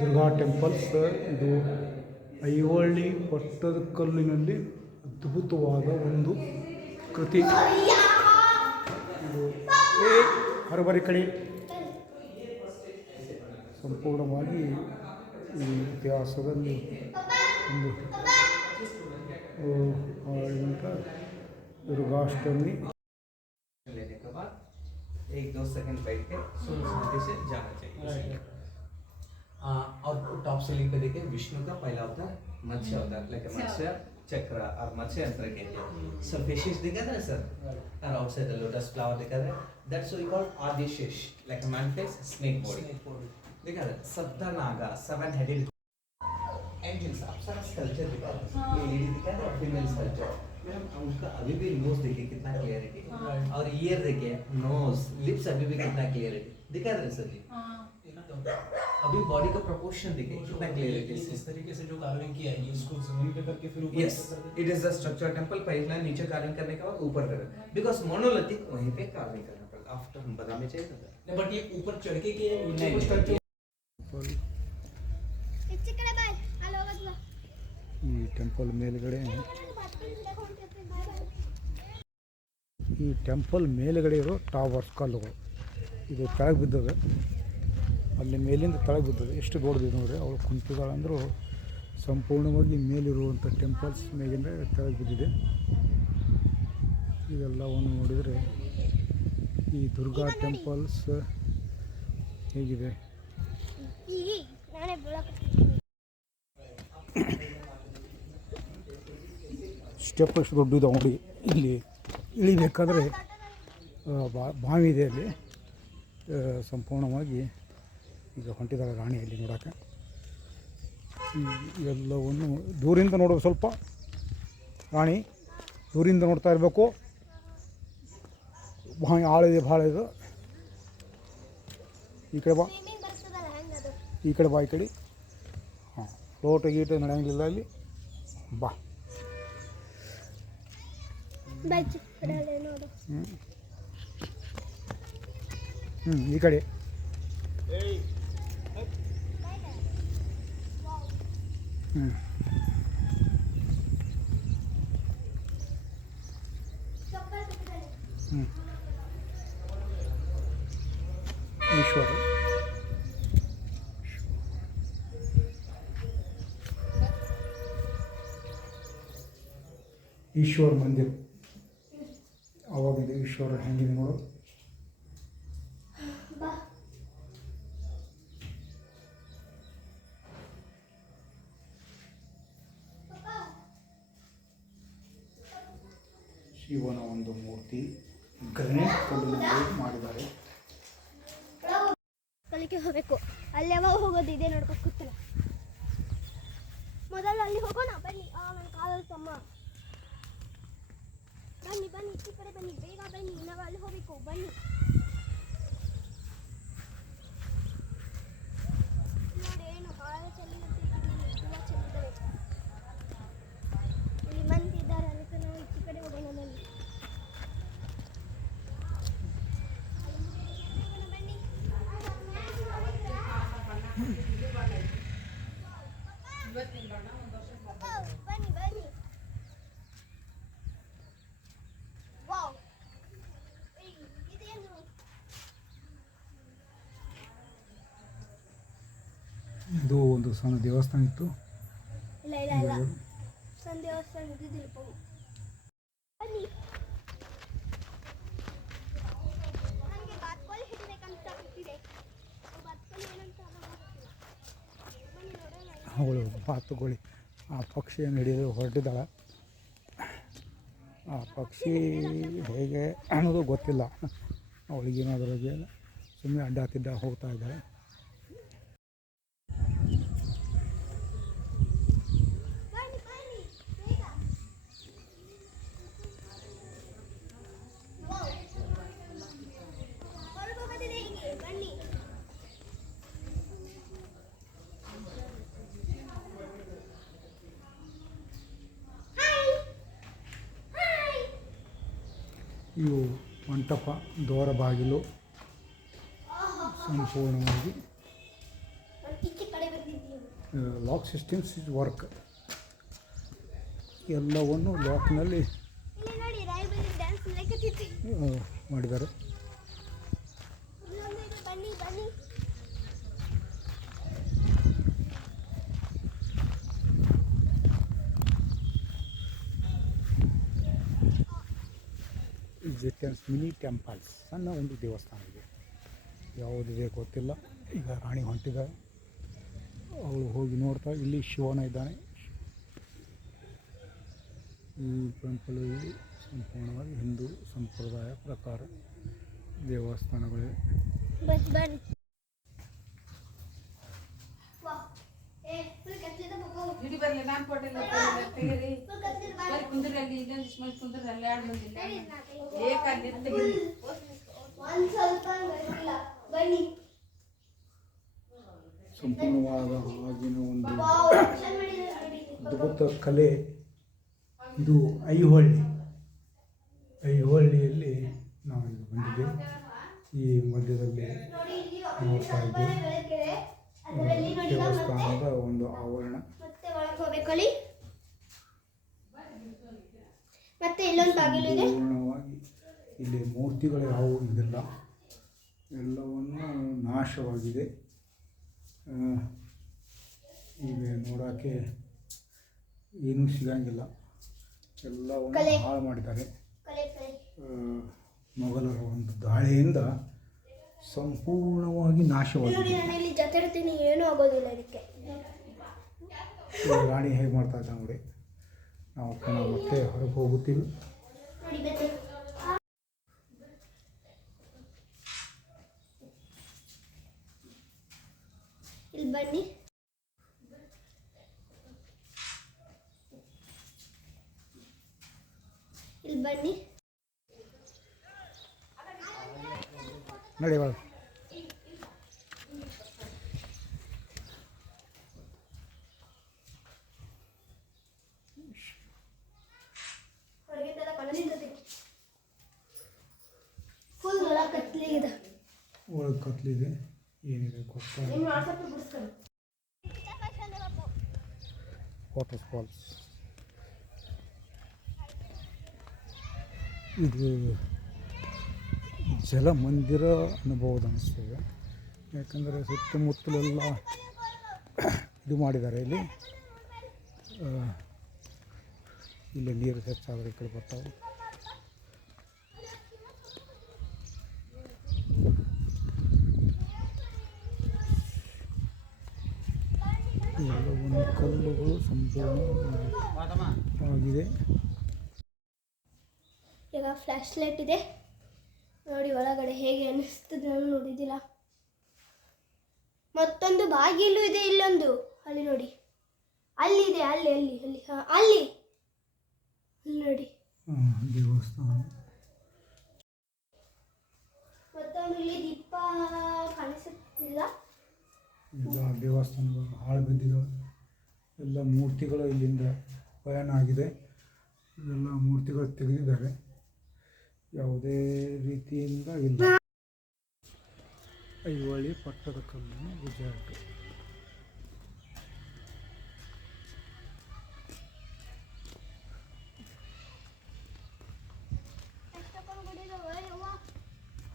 Durga temples. ಇದು ಐಹೊಳೆ ಪಟ್ಟದಕಲ್ಲಿನಲ್ಲಿ ಅದ್ಭುತವಾದ ಒಂದು ಕೃತಿ. ಇದು ಹರಬರಿ ಕಡೆ ಸಂಪೂರ್ಣವಾಗಿ ಈ ಇತಿಹಾಸದಲ್ಲಿ ಒಂದು ಆಳಿದಂಥ ದುರ್ಗಾಷ್ಟಮಿ. एक दो सेकंड बैठ के शांति से जाना चाहिए। और टॉप से लिख के देखिए, विष्णु का पहला होता है मत्स्य अवतार, लाइक मत्स्य चक्र और मत्स्य यंत्र कहते हैं। सब फिशेस दिखा था सर, और आउटसाइड द लोटस फ्लावर दिखा था, that's why called Adishesha, like a man face snake body दिखा था। सप्त नागा, seven headed angels, apsara sculpture दिखा था, ये लेडी दिखा था, फीमेल स्कल्पचर। मैम उसका अभी भी नोज देखिए कितना क्लियरिटी, और ईयर देखिए, नोज, लिप्स अभी भी कितना क्लियरिटी दिखा रहे सर जी। अभी बॉडी का प्रोपोर्शन देखिए कितना क्लियरिटी। इस तरीके से जो कार्विंग किया है, ये इसको जमीन पे करके फिर ऊपर yes, it is the structure temple. पहले नीचे कार्विंग करने के बाद ऊपर करें, बिकॉज़ मोनोलिथिक वहीं पे कार्विंग करना पड़ता। आफ्टर हम बदामी चाहिए था, बट ये ऊपर चढ़ के किया है, नीचे को स्ट्रक्चर। ಈ ಟೆಂಪಲ್ ಮೇಲ್ಗಡೆ ಇರೋ ಟವರ್ಸ್ ಕಲ್ಲುಗಳು ಇದು ಕೆಳಗೆ ಬಿದ್ದದೆ. ಅಲ್ಲಿ ಮೇಲಿಂದ ಕೆಳಗೆ ಬಿದ್ದದೆ. ಎಷ್ಟು ದೊಡ್ಡದಿದೆ ನೋಡ್ರಿ. ಅವಳು ಕುಂತಿದ್ದಾಳಂದ್ರೂ ಸಂಪೂರ್ಣವಾಗಿ ಮೇಲಿರುವಂಥ ಟೆಂಪಲ್ಸ್ ಮೇಲಿಂದ ಕೆಳಗೆ ಬಿದ್ದಿದೆ. ಇದೆಲ್ಲವನ್ನು ನೋಡಿದರೆ ಈ ದುರ್ಗಾ ಟೆಂಪಲ್ಸ್ ಹೇಗಿದೆ. ಸ್ಟೆಪ್ ಎಷ್ಟು ದೊಡ್ಡದಾವೆ ನೋಡಿ. ಇಲ್ಲಿ ಇಳಿಬೇಕಾದ್ರೆ ಬಾವಿ ಇದೆ ಅಲ್ಲಿ. ಸಂಪೂರ್ಣವಾಗಿ ಈಗ ಹೊಂಟಿದ್ದಾಳೆ ರಾಣಿ ಅಲ್ಲಿ ನೋಡೋಕ್ಕೆ. ಎಲ್ಲವನ್ನು ದೂರಿಂದ ನೋಡೋದು, ಸ್ವಲ್ಪ ರಾಣಿ ದೂರಿಂದ ನೋಡ್ತಾ ಇರಬೇಕು. ಬಾವಿ ಆಳಿದೆ, ಭಾಳ ಇದು. ಈ ಕಡೆ ಬಾ, ಈ ಕಡೆ ಬಾ, ಈ ಕಡೆ. ಹಾಂ, ಲೋಟ ಗೀಟ ನಡೆಯಂಗಿಲ್ಲ ಅಲ್ಲಿ. ಬಾ. ಈ ಕಡೆ ಈಶ್ವರ ಈಶ್ವರ ಮಂದಿರ. ಆವಾಗಿದೆ ಈಶ್ವರ ಹೆಂಗಿದೆ ನೋಡು. ಶಿವನ ಒಂದು ಮೂರ್ತಿ ಗ್ರನೇಟ್ ಕಲ್ಲಿನಲ್ಲಿ ಮಾಡಿದ್ದಾರೆ. ಕಲಿಕೆ ಹೋಗಬೇಕು. ಅಲ್ಲಿ ಯಾವಾಗ ಹೋಗೋದು ಇದೆ ನೋಡ್ಕೊಂಡು ಕೂತಿಲ್ಲ. ಮೊದಲು ಅಲ್ಲಿ ಹೋಗೋಣ ಬನ್ನಿ. ನನ್ನ ಕಾಲಲ್ಲಿ ತಮ್ಮ ಬನ್ನಿ ಬನ್ನಿ, ಈ ಕಡೆ ಬನ್ನಿ, ಬೇಗ ಬನ್ನಿ. ನಾವು ಅಲ್ಲಿ ಹೋಗಬೇಕು, ಬನ್ನಿ. ನೋಡಿ ಏನು ಹಾಳು ಚೆಲ್ಲಿದಂತೆ ತುಂಬ ಚೆಲ್ಲಿದ್ದಾರೆ. ಇಲ್ಲಿ ಮಂದಿ ಇದ್ದಾರೆ, ಅದಕ್ಕೆ ನಾವು ಈ ಕಡೆ ಹೋಗೋಣ ಬನ್ನಿ. ಬನ್ನಿ ಬನ್ನಿ ಬನ್ನಿ. ಇದು ಒಂದು ಸಣ್ಣ ದೇವಸ್ಥಾನ ಇತ್ತು. ಇಲ್ಲ ಇಲ್ಲ ಇಲ್ಲ, ಸಣ್ಣ ದೇವಸ್ಥಾನ ಇದ್ದಿದ್ದಿಲ್ಲ. ಬನ್ನಿ, ನನಗೆ ಬಾತ್ಕೋಳಿ ಹಿಡಿಬೇಕಂತ ಇದೆ. ಬಾತ್ಕೋಳಿ ಏನಂತ ಬನ್ನಿ ನೋಡೋಣ. ಅವಳು ಬಾತುಕೋಳಿ ಆ ಪಕ್ಷಿಯನ್ನು ಹಿಡಿದು ಹೊರಟಿದ್ದಾಳೆ. ಆ ಪಕ್ಷಿ ಹೇಗೆ ಅನ್ನೋದು ಗೊತ್ತಿಲ್ಲ ಅವಳಿಗೇನಾದರೂ. ಸುಮ್ಮನೆ ಅಡ್ಡಾತಿಡ್ಡ ಹೋಗ್ತಾ ಇದ್ದಾಳೆ. ಇವು ಮಂಟಪ, ದ್ವಾರ ಬಾಗಿಲು ಸಂಪೂರ್ಣವಾಗಿ ಈಚೆ ಕಡೆ ಬರ್ತಿದ್ದೆ. Lock systems is work. ಎಲ್ಲವನ್ನು ಲಾಕ್ನಲ್ಲಿ ಇಲ್ಲಿ ನೋಡಿ ರಾಯಬಾಗಿ ಡ್ಯಾನ್ಸ್ ಲೆಕ್ಕತ್ತಿತ್ತು. ಮಾಡಿದ್ದಾರೆ. ಇಲ್ಲೊಂದು ಇದೆ, ಬನ್ನಿ ಬನ್ನಿ. ಈಜಿಪ್ಟಿಯನ್ಸ್ ಮಿನಿ ಟೆಂಪಲ್ಸ್, ಸಣ್ಣ ಒಂದು ದೇವಸ್ಥಾನ ಇದೆ. ಯಾವುದಿದೆ ಗೊತ್ತಿಲ್ಲ. ಈಗ ರಾಣಿ ಹೊಂಟಿದ್ದಾರೆ, ಅವಳು ಹೋಗಿ ನೋಡ್ತಾ. ಇಲ್ಲಿ ಶಿವನ ಇದ್ದಾನೆ. ಈ ಟೆಂಪಲ್ ಸಂಪೂರ್ಣವಾಗಿ ಹಿಂದೂ ಸಂಪ್ರದಾಯ ಪ್ರಕಾರ ದೇವಸ್ಥಾನಗಳಿವೆ. ಬನ್ನಿ ಬನ್ನಿ. ಹಿಡಿ ಬರ್ಲಿ ನಾನು ಕೊಟ್ಟಿಲ್ಲ ತೆಗೀರಿ ಬರ್ರಿ ಕುಂದ್ರಿ ಅಲ್ಲಿ ಇಲ್ಲೊಂದು ಸ್ಮೆಲ್ ಕುಂದ್ರಿ ಅಲ್ಲಿ ಆಡ್ ಬಂದಿಲ್ಲ ಏಕಲ್ಲಿ ತೆಗೀರಿ ಒಂದು ಸ್ವಲ್ಪ ಗೊತ್ತಿಲ್ಲ. ಬನ್ನಿ. ಸಂಪೂರ್ಣವಾದ ಆಗಿನ ಒಂದು ವಾವ್, ಚೆನ್ನಾಗಿ ಮಾಡಿದ್ದಾರೆ ನೋಡಿ. ಅದ್ಭುತ ಕಲೆ ಇದು. ಐಹೊಳೆಯಲ್ಲಿ ನಾವು ಈಗ ಬಂದಿದ್ದೇವೆ. ಈ ಮಧ್ಯದಲ್ಲಿ ನೋಡಿ ಇಲ್ಲಿ ನೋಡ್ತಾ ಇದ್ದೇವೆ ಬೆಳಗ್ಗೆ ಅದರಲ್ಲಿ ನೋಡಿ ದೇವಸ್ಥಾನದ ಒಂದು ಆವರಣ. ಮತ್ತೆ ಒಳಗೆ ಹೋಗ್ಬೇಕಲ್ಲಿ. ಮತ್ತೆ ಇಲ್ಲೊಂದು ಬಾಗಿಲು ಇದೆ. ಸಂಪೂರ್ಣವಾಗಿ ಇಲ್ಲಿ ಮೂರ್ತಿಗಳು ಯಾವುವು ಇದೆಲ್ಲ ಎಲ್ಲವನ್ನು ನಾಶವಾಗಿದೆ. ಈಗ ನೋಡೋಕ್ಕೆ ಏನೂ ಸಿಗಂಗಿಲ್ಲ. ಎಲ್ಲವನ್ನು ಹಾಳು ಮಾಡಿದ್ದಾರೆ. ಕಲೆ ಕಲೆ. ಮೊಘಲರ ಒಂದು ದಾಳಿಯಿಂದ ಸಂಪೂರ್ಣವಾಗಿ ನೋಡಿ ನಾಶವಾಗಿದೆ. ನಾನು ಇಲ್ಲಿ ಜೊತೆ ಇರ್ತೀನಿ, ಏನೂ ಆಗೋದಿಲ್ಲ ಇದಕ್ಕೆ. ರಾಣಿ ಹೇಗೆ ಮಾಡ್ತಾ ಇದ್ದ ನೋಡಿ. ನಾವು ಪುನಃ ಮತ್ತೆ ಹೊರಗೆ ಹೋಗುತ್ತೀವಿ. ನೋಡಿ ಮತ್ತೆ ಇಲ್ಲಿ ಬನ್ನಿ. ಇಲ್ಲಿ ಬನ್ನಿ. ನಡಿ ಒಳಗೆ. ಹೊರಗಿಂದೆಲ್ಲ ಕಾಣಿಸ್ತದೆ. ಫುಲ್ ಒಳ ಕತ್ಲಿಗಿದೆ. ಒಳಗೆ ಕತ್ಲಿದೆ, ಏನಿದೆ ಗೊತ್ತಾ. ನಿಮ್ಮ ವಾಟ್ಸಪ್ ಬಿಡಿಸ್ಕೊಂಡು ವಾಟರ್ ಫಾಲ್ಸ್ ಇದು ಜಲಮಂದಿರ ಅನ್ಬೋದು ಅನ್ನಿಸ್ತದೆ. ಯಾಕಂದರೆ ಸುತ್ತಮುತ್ತಲೆಲ್ಲ ಇದು ಮಾಡಿದ್ದಾರೆ. ಇಲ್ಲಿ ನೀರು ಹೆಚ್ಚಾದರೆ ಈ ಕಡೆ ಬರ್ತಾವೆ. ಎಲ್ಲವನ್ನು ಕಲ್ಲುಗಳು ಸಂಪೂರ್ಣವಾಗಿದೆ. ಈಗ ಫ್ಲ್ಯಾಶ್ ಲೈಟ್ ಇದೆ ನೋಡಿ ಒಳಗಡೆ ಹೇಗೆ ಅನಿಸ್ತದೆ. ನಾನು ನೋಡಿದ್ದಿಲ್ಲ. ಮತ್ತೊಂದು ಬಾಗಿಲು ಇದೆ. ಇಲ್ಲೊಂದು ಅಲ್ಲಿ ನೋಡಿ, ಅಲ್ಲಿದೆ. ಅಲ್ಲಿ ಅಲ್ಲಿ ಅಲ್ಲಿ ಹಾಂ ಅಲ್ಲಿ ನೋಡಿ ದೇವಸ್ಥಾನ. ಮತ್ತೊಂದು ಇಲ್ಲಿ ದೀಪ ಕಾಣಿಸುತ್ತಿಲ್ಲ. ಎಲ್ಲ ದೇವಸ್ಥಾನಗಳು ಹಾಳು ಬಿದ್ದಿದ್ದಾವೆ. ಎಲ್ಲ ಮೂರ್ತಿಗಳು ಇಲ್ಲಿಂದ ಪಯಣ ಆಗಿದೆ. ಎಲ್ಲ ಮೂರ್ತಿಗಳು ತೆಗೆದಿದ್ದಾರೆ. ಯಾವುದೇ ರೀತಿಯಿಂದ ಇಲ್ಲ. ಐಹೊಳೆ ಪಟ್ಟದಕಲ್ಲು ರೆಸಾರ್ಟ್.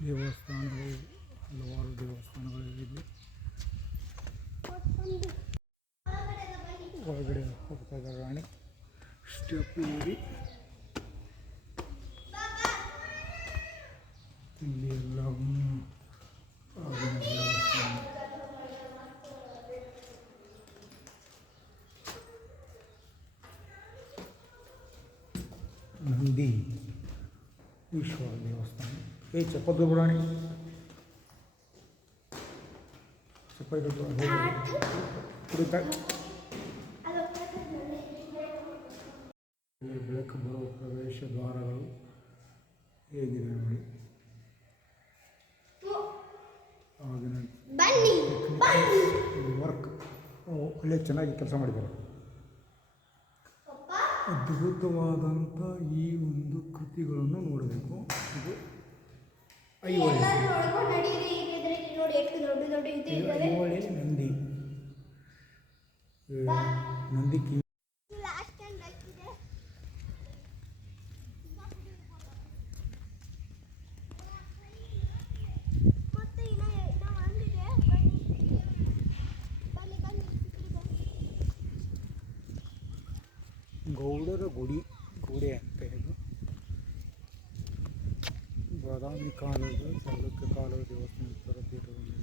ದೇವಸ್ಥಾನಗಳು ಹಲವಾರು ದೇವಸ್ಥಾನಗಳು ಇಲ್ಲಿ. ಒಳಗಡೆ ಹೋಗ್ತಾ ಇದ್ದಾರೆ ರಾಣಿ. ಸ್ಟೆಪ್ ಏರಿ ಇಲ್ಲಿ ಎಲ್ಲವನ್ನು ಆಗಿನ ದೇವಸ್ಥಾನ. ನಂದಿ ಈಶ್ವರ ದೇವಸ್ಥಾನ. ಚಪ್ಪಲ್ ರಾಣಿ ಚಪ್ಪಲ್ ಕುಡಿತಾ. ಬೆಳಕು ಬರುವ ಪ್ರವೇಶ ದ್ವಾರಗಳು ಹೇಗಿದೆ ನೋಡಿ. ಆಗಿನ ವರ್ಕ್ ಒಳ್ಳೆ ಚೆನ್ನಾಗಿ ಕೆಲಸ ಮಾಡಿದ್ದಾರೆ. ಅದ್ಭುತವಾದಂಥ ಈ ಒಂದು ಕೃತಿಗಳನ್ನು ನೋಡಬೇಕು. ಇದು ಐಹೊಳೆ ನೋಡಿ ಎಷ್ಟು ದೊಡ್ಡ ದೊಡ್ಡ ಇದು ಇದ್ದಾರೆ. ಐಹೊಳೆ ನಂದಿ. ನಂದಿ ಕಿ ಗೌಡರ ಗುಡಿ ಅಂತ ಇದು ಬಾದಾಮಿ ಕಾಲದ ಚಾಲುಕ್ಯ ಕಾಲದ ದೇವಸ್ಥಾನ ಉತ್ತರ ಪೀಠದಲ್ಲಿ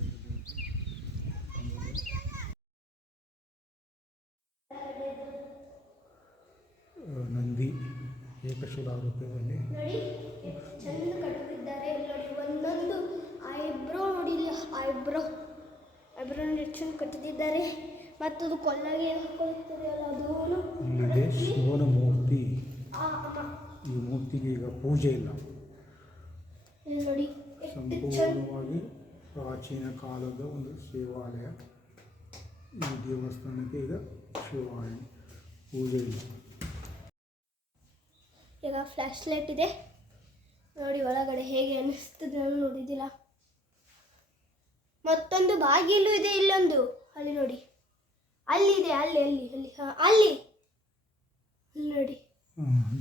ನಂದಿ ಏಕಶಿಲಾ ರೂಪದಲ್ಲಿ ನೋಡಿ ಎಷ್ಟು ಚಂದ ಕಟ್ಟುತ್ತಿದ್ದಾರೆ. ನೋಡಿ ಒಂದೊಂದು ಐಬ್ರೋ ನೋಡಿ, ಇಲ್ಲಿ ಐಬ್ರೋ ನೋಡಿ ಎಷ್ಟು ಚಂದ ಕಟ್ಟಿದ್ದಾರೆ. ಮತ್ತು ಅದು ಕೊಲ್ಲಾಗೆ ಹಾಕೊಳ್ಳುತ್ತದೆ ಅಲ್ಲ, ಅದು ಇಲ್ಲದೆ ಶಿವನ ಮೂರ್ತಿ. ಅಮ್ಮ ಈ ಮೂರ್ತಿಗೆ ಈಗ ಪೂಜೆ ಇಲ್ಲ. ಇಲ್ಲಿ ನೋಡಿ ಎಷ್ಟು ಚಂದ. ಸಂಪೂರ್ಣವಾಗಿ ಪ್ರಾಚೀನ ಕಾಲದ ಒಂದು ಶಿವಾಲಯ. ಈ ದೇವಸ್ಥಾನಕ್ಕೆ ಈಗ ಶಿವಾಲಯ ಪೂಜೆ ಇಲ್ಲ. ಈಗ ಫ್ಲ್ಯಾಶ್ ಲೈಟ್ ಇದೆ ನೋಡಿ, ಒಳಗಡೆ ಹೇಗೆ ಅನಿಸ್ತದೆ ನಾನು ನೋಡಿದ್ದಿಲ್ಲ. ಮತ್ತೊಂದು ಬಾಗಿಲು ಇದೆ, ಇಲ್ಲೊಂದು ಅಲ್ಲಿ ನೋಡಿ, ಅಲ್ಲಿದೆ, ಅಲ್ಲಿ ಅಲ್ಲಿ ಅಲ್ಲಿ ಹಾಂ ಅಲ್ಲಿ ನೋಡಿ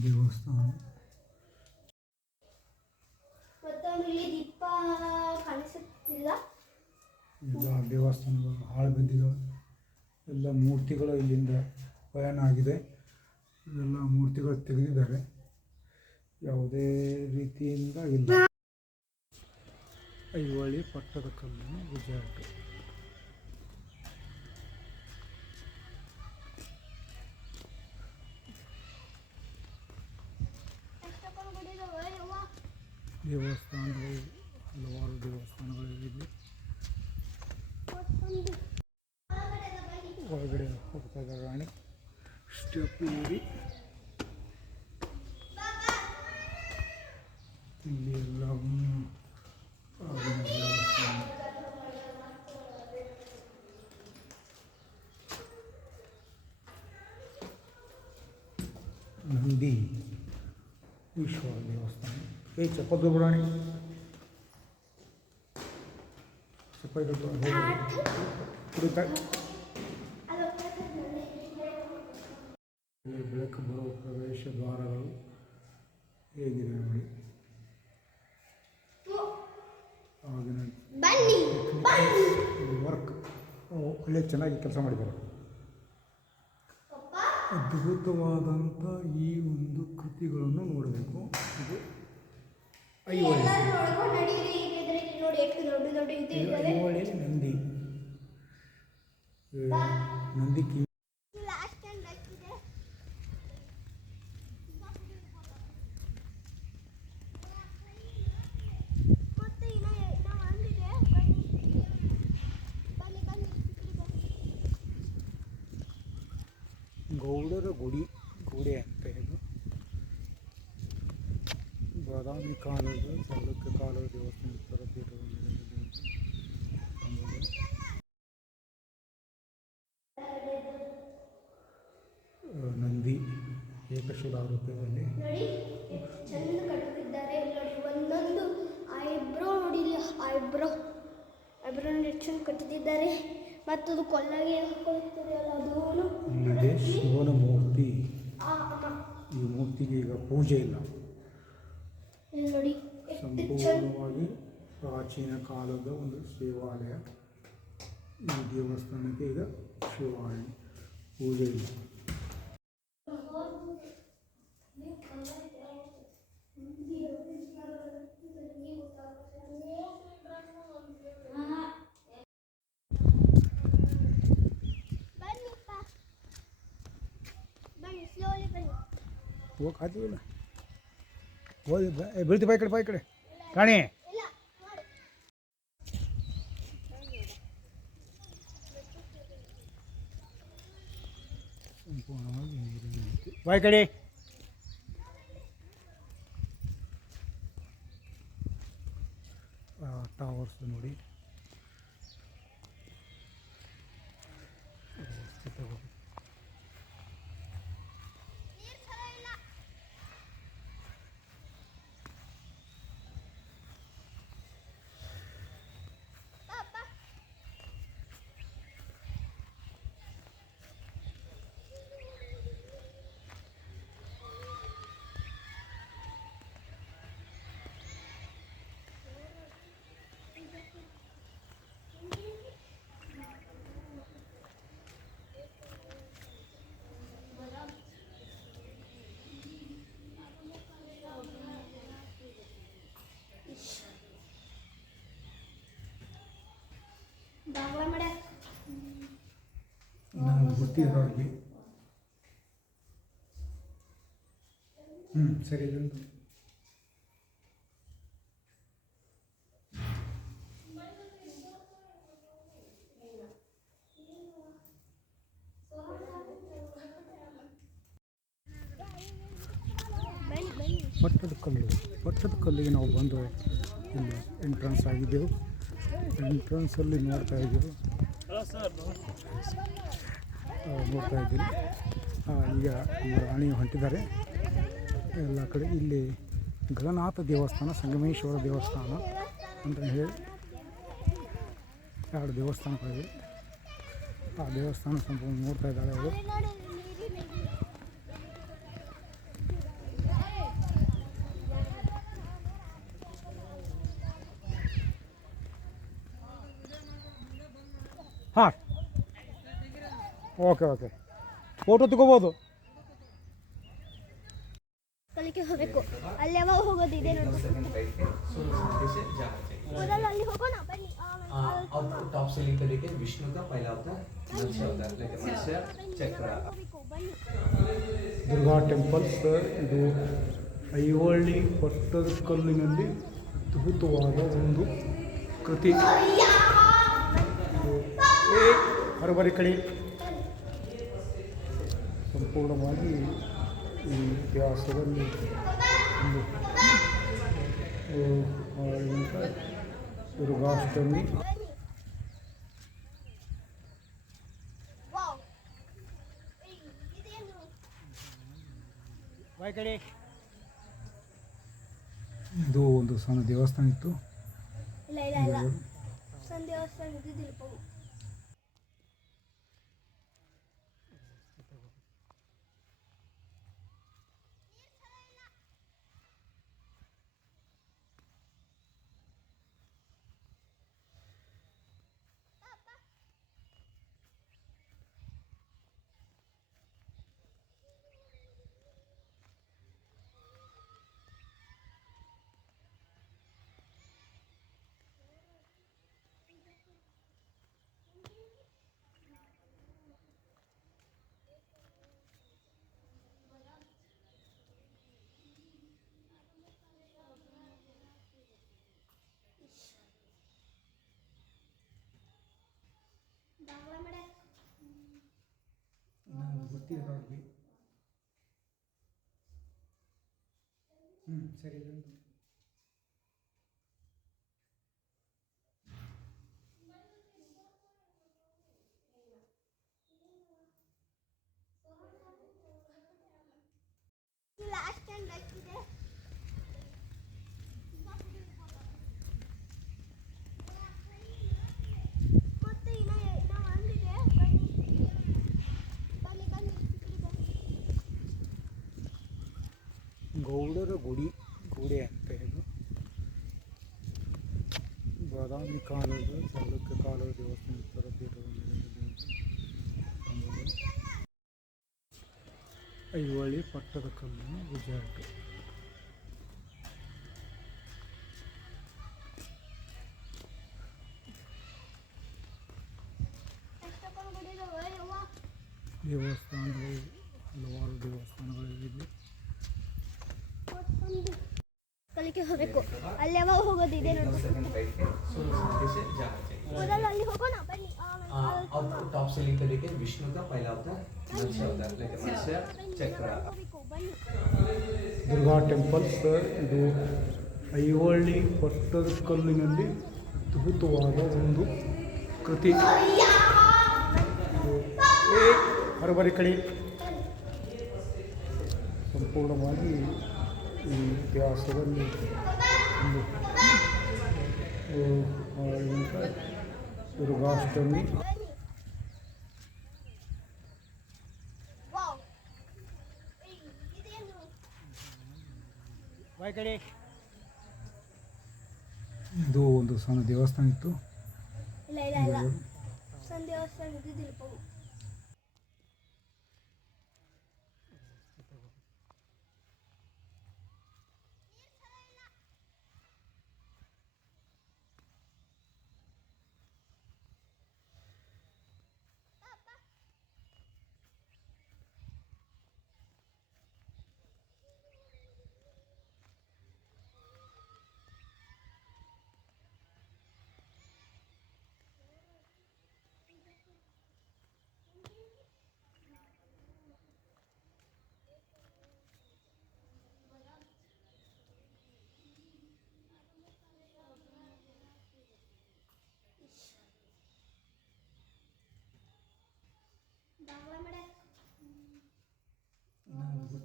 ದೇವಸ್ಥಾನ. ಮತ್ತೊಂದು ಇಲ್ಲಿ ದೀಪ ಕಾಣಿಸುತ್ತಿಲ್ಲ. ಎಲ್ಲ ದೇವಸ್ಥಾನಗಳು ಹಾಳು ಬಿದ್ದಿದ್ದಾವೆ. ಎಲ್ಲ ಮೂರ್ತಿಗಳು ಇಲ್ಲಿಂದ ಪಯಣ ಆಗಿದೆ. ಎಲ್ಲ ಮೂರ್ತಿಗಳು ತೆಗೆದಿದ್ದಾರೆ, ಯಾವುದೇ ರೀತಿಯಿಂದ ಇಲ್ಲ. ಐಹೊಳೆ ಪಟ್ಟದಕಲ್ಲು ರೆಸಾರ್ಟ್. ದೇವಸ್ಥಾನಗಳು ಹಲವಾರು ದೇವಸ್ಥಾನಗಳು ಇಲ್ಲಿ. ಒಳಗಡೆ ಹೋಗ್ತಾ ಇದ್ದಾರೆ ರಾಣಿ ಸ್ಟೆಪ್ ಏರಿ. ಇಲ್ಲಿ ಎಲ್ಲ ಆಗಿನ ದೇವಸ್ಥಾನ. ನಂದಿ ಈಶ್ವರ ದೇವಸ್ಥಾನ. ಚಪ್ಪಲ್ ರಾಣಿ ಚಪ್ಪಲ್ ಕುಡಿತಾ ಬೆಳಕು ಬರುವ ಪ್ರವೇಶ ದ್ವಾರಗಳು ಹೇಗಿದೆ ನೋಡಿ. ಆಗಿನ ವರ್ಕ್ ಒಳ್ಳೆ ಚೆನ್ನಾಗಿ ಕೆಲಸ ಮಾಡಿದ್ದಾರೆ. ಅದ್ಭುತವಾದಂಥ ಈ ಒಂದು ಕೃತಿಗಳನ್ನು ನೋಡಬೇಕು. ಇದು ಐಹೊಳೆ ಐಹೊಳೆ ನಂದಿ ನಂದಿ ಕಿ ಗೌಡರ ಗುಡಿ ಅಂತ ಇದು ಬಾದಾಮಿ ಕಾಲದ ಚಾಲುಕ್ಯ ಕಾಲದ ದೇವಸ್ಥಾನ ಉತ್ತರ ಪೀಠದಲ್ಲಿ ನಂದಿ ಏಕಶಿಲಾ ರೂಪದಲ್ಲಿ ನೋಡಿ ಎಷ್ಟು ಚಂದ ಕಟ್ಟುತ್ತಿದ್ದಾರೆ. ನೋಡಿ ಒಂದೊಂದು ಐಬ್ರೋ ನೋಡಿ, ಇಲ್ಲಿ ಐಬ್ರೋ ನೋಡಿ ಎಷ್ಟು ಚಂದ ಕಟ್ಟಿದ್ದಾರೆ. ಮತ್ತು ಅದು ಕೊಲ್ಲಾಗೆ ಹಾಕೊಳ್ಳುತ್ತದೆ ಅಲ್ಲ, ಅದು ಇಲ್ಲದೆ ಶಿವನ ಮೂರ್ತಿ. ಅಮ್ಮ ಈ ಮೂರ್ತಿಗೆ ಈಗ ಪೂಜೆ ಇಲ್ಲ. ಇಲ್ಲಿ ನೋಡಿ ಎಷ್ಟು ಚಂದ. ಸಂಪೂರ್ಣವಾಗಿ ಪ್ರಾಚೀನ ಕಾಲದ ಒಂದು ಶಿವಾಲಯ. ಈ ದೇವಸ್ಥಾನಕ್ಕೆ ಈಗ ಶಿವಾಲಯ ಪೂಜೆ ಇಲ್ಲ. ಹೋಗಿ ಹಾಕಿಲ್ಲ ಹೋಗಿ ಬೀಳ್ತಿ ಬಾ ಈ ಕಡೆ ರಾಣಿ. ಸಂಪೂರ್ಣವಾಗಿ ನೀರಿನ ಬಾ ಈ ಕಡೆ. ಟವರ್ಸ್ ನೋಡಿ. ದಾಖಲೆ ಮಾಡ್ಯಾರ. ನಾನು ಗೊತ್ತಿರೋರಿಗೆ ಸರಿ ಇದೊಂದು ಪಟ್ಟದ ಕಲ್ಲಿಗೆ ನಾವು ಬಂದು ಇಲ್ಲಿ ಎಂಟ್ರೆನ್ಸ್ ಆಗಿದ್ದೆವು. ಎಂಟ್ರೆನ್ಸಲ್ಲಿ ನೋಡ್ತಾ ಇದ್ದೀವಿ ಈಗ ರಾಣಿ ಹೊಂಟಿದ್ದಾರೆ ಎಲ್ಲ ಕಡೆ. ಇಲ್ಲಿ ಗಗನಾಥ ದೇವಸ್ಥಾನ, ಸಂಗಮೇಶ್ವರ ದೇವಸ್ಥಾನ ಅಂತ ಹೇಳಿ 2 ದೇವಸ್ಥಾನಗಳಿವೆ. ಆ ದೇವಸ್ಥಾನ ಸಂಪೂರ್ಣ ನೋಡ್ತಾ ಇದ್ದಾಳೆ ಅವರು. ಹಾಂ, ಓಕೆ ಫೋಟೋ ತಗೋಬೋದು. ಕಲಿಕೆ ಹೋಗಬೇಕು. ಅಲ್ಲಿ ಯಾವಾಗ ಹೋಗೋದು ಇದೆ ನೋಡಿ. सेकंड राइट के 16 घंटे से जाना चाहिए. ಮೊದಲು ಅಲ್ಲಿ ಹೋಗೋಣ ಬನ್ನಿ. और टॉप से लेकर देखे विष्णु का पहला होता है मत्स्य होता है, लेकिन मत्स्य चक्र. ದುರ್ಗಾ ಟೆಂಪಲ್ಸ್. ಇದು ಐಹೊಳೆ ಪಟ್ಟದಕಲ್ಲಿನಲ್ಲಿ ಅದ್ಭುತವಾದ ಒಂದು ಕೃತಿ. ಹರಬರಿ ಕಡೆ ಸಂಪೂರ್ಣವಾಗಿ ಈ ಇತಿಹಾಸದಲ್ಲಿ ಒಂದು ದುರ್ಗಾಷ್ಟಮಿ. ಇದು ಒಂದು ಸಣ್ಣ ದೇವಸ್ಥಾನ ಇತ್ತು. ಇಲ್ಲ ಸಣ್ಣ ದೇವಸ್ಥಾನ ಇದ್ದಿದ್ದಿಲ್ಲ. ದಾಖಲೆ ಮಾಡ್ಯಾರ. ನಾನು ಗೊತ್ತಿರೋರಿಗೆ ಸರಿ ಇದೊಂದು ಲಾಸ್ಟ್ ಟೈಮ್ ಇದೆ. ಮತ್ತೆ ಇನ್ನ ಒಂದಿದೆ. ಬನ್ನಿ ಗೌಡರ ಗುಡಿ ಅಂತ ಇದು. ಬಾದಾಮಿ ಕಾಲದ ಚಾಲುಕ್ಯ ಕಾಲದ ದೇವಸ್ಥಾನ ಉತ್ತರ ಐಹೊಳೆ ಪಟ್ಟದಕಲ್ಲು ಗುಜರಾತ್. ದೇವಸ್ಥಾನಗಳು ಹಲವಾರು ದೇವಸ್ಥಾನಗಳಿವೆ. ಕಲಿಕೆ ಹೋಗಬೇಕು. ಅಲ್ಲಿ ಯಾವಾಗ ಹೋಗೋದು ಇದೆ ನೋಡಿ. सेकंड राइट के 16 घंटे से जाना चाहिए. ಮೊದಲು ಅಲ್ಲಿ ಹೋಗೋಣ ಬನ್ನಿ. और टॉप से लेकर देखे विष्णु का पहला होता है मत्स्य होता है, लेकिन मत्स्य चक्र. ದುರ್ಗಾ ಟೆಂಪಲ್ಸ್. ಇದು ಐಹೊಳೆ ಪಟ್ಟದಕಲ್ಲಿನಲ್ಲಿ ಅದ್ಭುತವಾದ ಒಂದು ಕೃತಿ. ಹರಬರಿ ಕಡೆ ಸಂಪೂರ್ಣವಾಗಿ ಈ ಇತಿಹಾಸದಲ್ಲಿ ಒಂದು ದುರ್ಗಾಷ್ಟಮಿ. ಇದು ಒಂದು ಸಣ್ಣ ದೇವಸ್ಥಾನ ಇತ್ತು. ಇಲ್ಲ ಸಣ್ಣ ದೇವಸ್ಥಾನ ಇದ್ದಿದ್ದಿಲ್ಲ.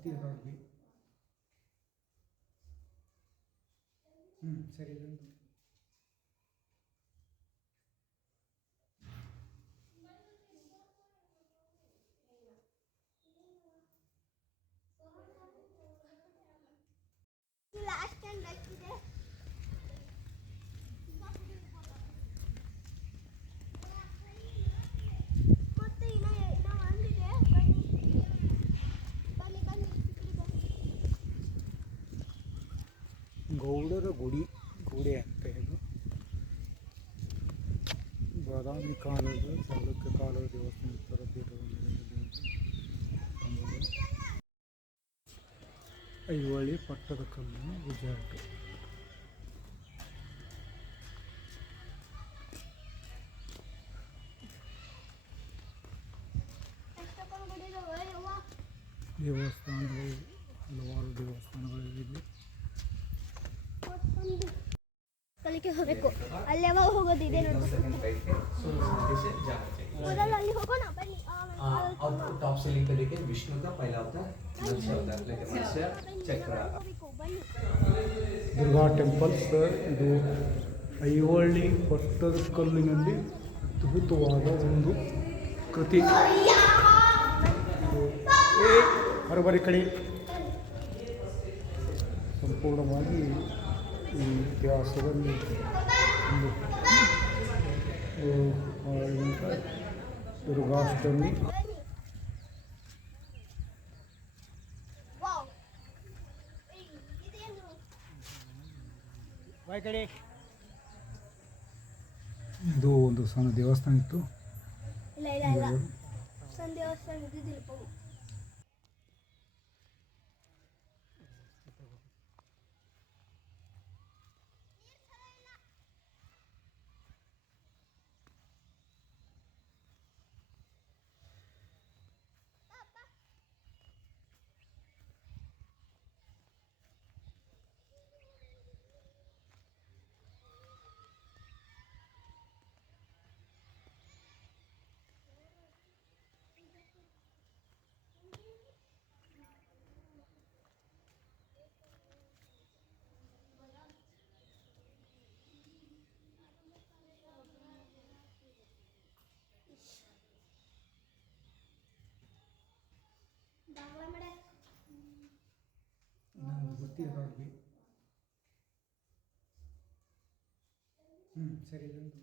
ಗೊತ್ತಿದೆ ಅವ್ರಿಗೆ. ಸರಿ ಇದೊಂದು ಲಾಸ್ಟ್ ಟೈಮ್ ಬರ್ತಿದೆ. ಮತ್ತೆ ಇನ್ನ ಒಂದಿದೆ. ಬನ್ನಿ ಬನ್ನಿ ಬನ್ನಿ. ಗೌಡರ ಗುಡಿ ಅಂತ ಇದು. ಬಾದಾಮಿ ಕಾಲದ ಚಾಲುಕ್ಯ ಕಾಲದ ದೇವಸ್ಥಾನ ಉತ್ತರ ಐಹೊಳೆ ಪಟ್ಟದಕಲ್ಲು ಗುಜರಾತ್. ಎಷ್ಟೊಂದು ಗುಡಿ ಇದಾವೆ ಯವ್ವ. ದೇವಸ್ಥಾನಗಳು ಹಲವಾರು ದೇವಸ್ಥಾನಗಳಿವೆ ಇಲ್ಲಿ. ಮತ್ತೊಂದು ಕಲಿಕೆ ಹೋಗಬೇಕು. ಅಲ್ಲಿ ಯಾವಾಗ ಹೋಗೋದಿದೆ ನೋಡ್ಬೇಕು. सेकंड राइट पे सूर्य समाधि से जाना चाहिए। ಮೊದಲು ಅಲ್ಲಿ ಹೋಗೋಣ ಬನ್ನಿ. और टॉप से लिख देखिए विष्णु का पहला होता है मत्स्य अवतार, लेकिन मत्स्य चक्र ಬನ್ನಿ. ದುರ್ಗಾ ಟೆಂಪಲ್ಸ್. ಇದು ಐಹೊಳೆ ಪಟ್ಟದಕಲ್ಲಿನಲ್ಲಿ ಅದ್ಭುತವಾದ ಒಂದು ಕೃತಿ. ಹೊರಬರಿ ಕಡೆ ಸಂಪೂರ್ಣವಾಗಿ ಈ ಇತಿಹಾಸದಲ್ಲಿ ಒಂದು ದುರ್ಗಾಷ್ಟಮಿ. ವಾವ್. ಇದೇನು? ಕಡೆ ಇದು ಒಂದು ಸಣ್ಣ ದೇವಸ್ಥಾನ ಇತ್ತು. ಇಲ್ಲ ಇಲ್ಲ ಇಲ್ಲ. ಸಂಧ್ಯಾ ದೇವಸ್ಥಾನ ಇದ್ದಿದ್ದಿಲ್ಲ ಪೌ. ಬಾಂಗ್ಲಾ ಮೇಡ. ಗೊತ್ತಿದೆ ಅವ್ರಿಗೆ. ಸರಿ ಇದೊಂದು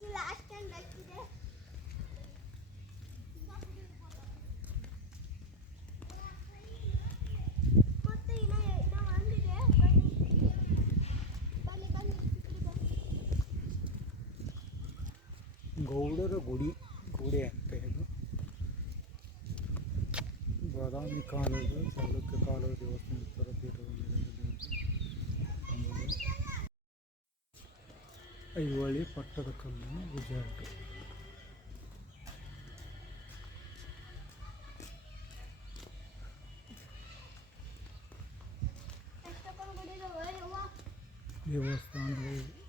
ಲಾಸ್ಟ್ ಟೈಮ್ ಬರ್ತಿದೆ. ಮತ್ತೆ ಇನ್ನ ಒಂದಿದೆ. ಬನ್ನಿ ಬನ್ನಿ ಬನ್ನಿ. ಗೌಡರ ಗುಡಿ ಅಂತ ಇದು. ಬಾದಾಮಿ ಕಾಲದ ಚಾಲುಕ್ಯ ಕಾಲದ ದೇವಸ್ಥಾನ ಉತ್ತರ ಐಹೊಳೆ ಪಟ್ಟದಕಲ್ಲು ಗುಜರಾತ್. ಎಷ್ಟೊಂದು ಗುಡಿ ಇದಾವೆ ಯವ್ವ. ದೇವಸ್ಥಾನಗಳು